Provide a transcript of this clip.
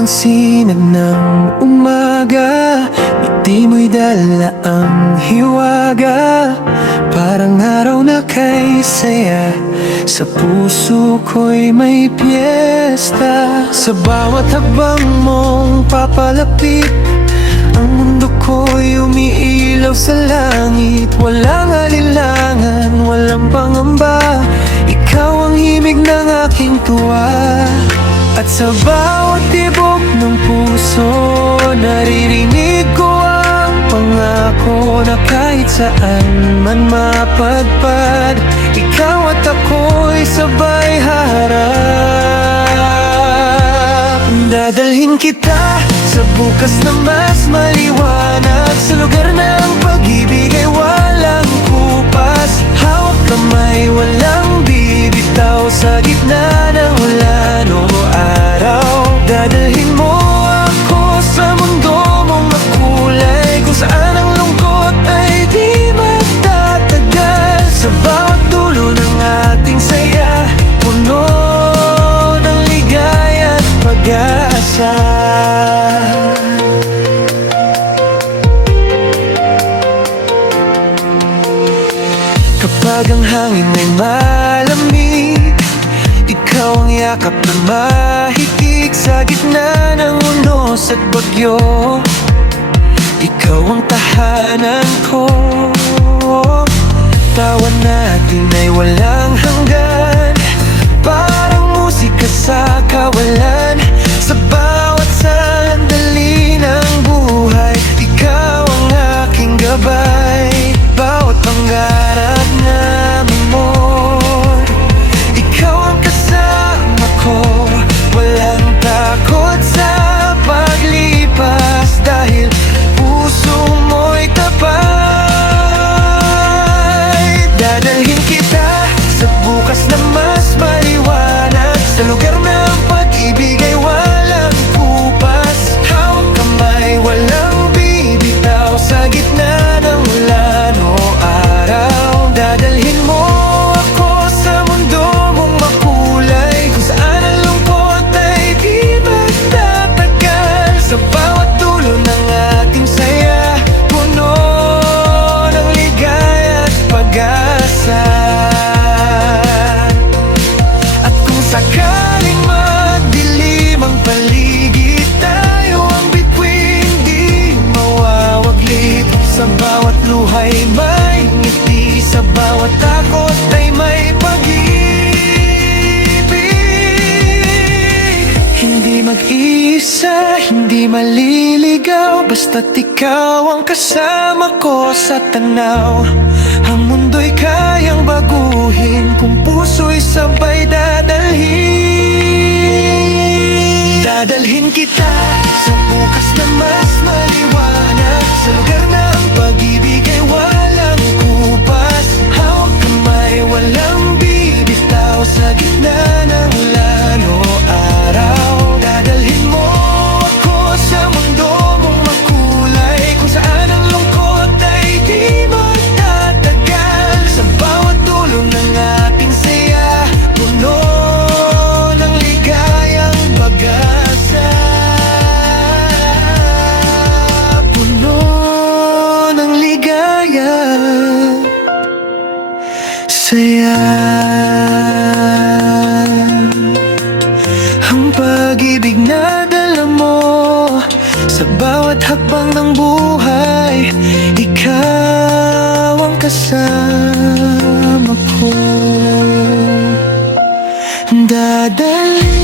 ng sinag ng umaga, ngiti mo'y dala ang hiwaga. Parang araw na kay saya, sa puso ko'y may piyesta. Sa bawat habang mong papalapit, ang mundo ko'y umiilaw sa langit. Walang alinlangan, walang pangamba, ikaw ang himig ng aking tuwa. At sa bawat tibok ng puso, naririnig ko ang pangako na kahit saan man mapadpad, ikaw at ako'y sabay haharap. Dadalhin kita sa bukas na mas maliwanag, sa lugar na ang pag-ibig ay walang kupas. Hawak kamay, walang bibitaw, sa gitna ng ulan o araw. Dadalhin mo ako sa mundo mong makulay, kung saan ang lungkot ay di magtatagal. Sa bawat dulo ng ating saya, puno ng ligaya at pag-asa. Kapag ang hangin ay malamig, ikaw ang yakap na mahigpit. Sa gitna ng unos at bagyo, ikaw ang tahanan ko. Tawa natin ay walang hanggan, parang musika sa kawalan. Sa bawat sandali ng buhay, ikaw ang aking gabay. Bawat pangarap namin mo, ikaw ang kasama ko. Walang takot sa paglipas, dahil puso mo'y tapat. Dadalhin kita sa bukas na mas maliwanag, sa lugar na ang pag-ibig ay walang kupas. Hawak kamay, walang bibitaw, sa gitna ng ulan o araw. Dadalhin mo ako sa mundo mong makulay, kung saan ang lungkot ay di magtatagal. Sa bawat dulo ng ating saya, puno ng ligaya at pag-asa. At kung sakaling magdilim ang paligid, tayo ang bituin, di mawawaglit. Sa bawat luhay may ngiti, sa bawat takot ay may pag-ibig. Hindi mag-isa, hindi maliligaw, basta't ikaw ang kasama ko sa tanaw. Ang mundo'y kayang baguhin kung puso'y sabay dadalhin. Dadalhin kita sa bukas na mas maliwanag, sa lugar na ang pag-ibig ay walang kupas. Hawak kamay, walang bibitaw, sa gitna ng ulan o araw. Dadalhin mo ako sa mundo mong makulay, kung saan ang lungkot ay di magtatagal. Sa bawat dulo ng ating saya, puno ng ligayang pag-asa. Puno ng ligaya, saya. Ang pag-ibig na dala mo sa bawat hakbang ng buhay, ikaw ang kasama ko. Dadalhin